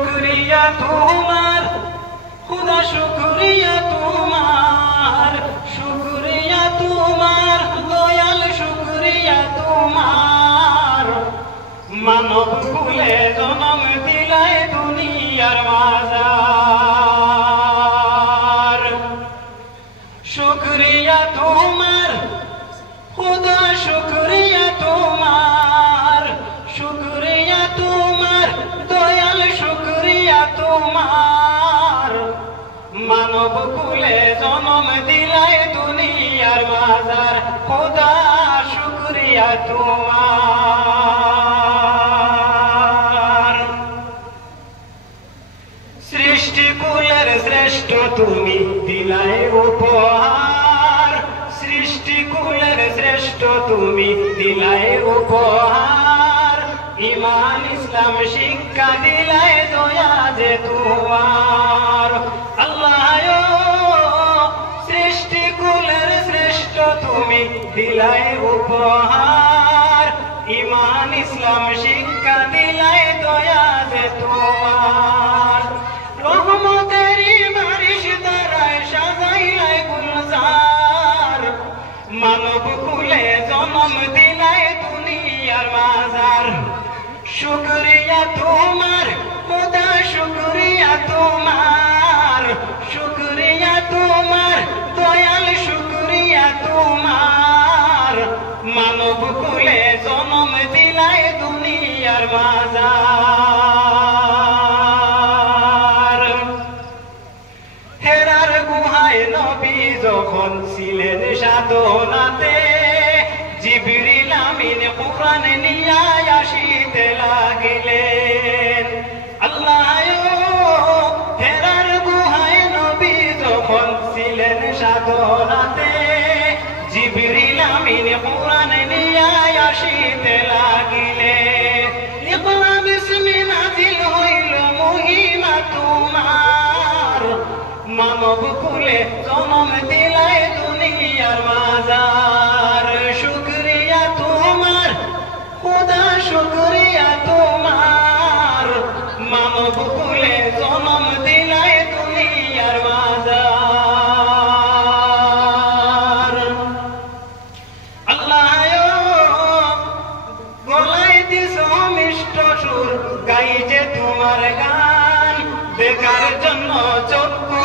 শুকরিয়া তোমার খুদা, শুকরিয়া তোমার, শুকরিয়া তোমার দয়াল, শুকরিয়া তোমার। মানব কুলে জনম দিলাই দুনিয়ার মাঝার। শুকরিয়া তোমার খুদা, শুকরিয়া তোমার, শুকরিয়া তোমার দয়াল, শুকরিয়া তোমার। মানব কুলে জনম দিলাই দুনিয়ার মাঝার। খুদা শুকরিয়া তোমার। সৃষ্টি কুলের শ্রেষ্ঠ তুমি দিলাই উপহার। সৃষ্টি কুলের শ্রেষ্ঠ তুমি দিলাই উপহার। ঈমান ইসলাম শিক্ষা দিলাই দয়া যে তোমার। আল্লাহ সৃষ্টি কুলের শ্রেষ্ঠ তুমি দিলাই উপহার। ঈমান ইসলাম শিক্ষা দিলাই দয়া যে তোমার। রহমতেরি বারিশ দ্বারায় সাজাইলাই গুলজার। মানব কুলে জনম দিলাই দুনিয়ার মাঝার। শুকরিয়া তোমার খুদা, শুকরিয়া তোমার, শুকরিয়া তোমার দয়াল, শুকরিয়া তোমার। মানব কুলে জনম দিলাই দুনিয়ার মাঝার। হেরার গুহায় নবী যখন ছিলেন সাধনাতে, জিবরিল আমিন কুরআন নিয়া আসিতে লাগিলেন। আল্লাহ হেরার গুহায় নবী যখন ছিলেন সাধনাতে, জিবরিল আমিন কুরআন নিয়া আসিতে লাগিলেন। ইকরা বিসমি নাজিল হইল মহিমা তোমার। মানব কুলে জনম দিলাই দুনিয়ার মাঝার। শুকরিয়া তোমার খুদা, শুকরিয়া তোমার। মানব কুলে জনম দিলাই দুনিয়ার মাঝার। আল্লাহ গলাই দিস মিষ্ট সুর, গাই যে তোমার গান। দেখার জন্য চক্ষু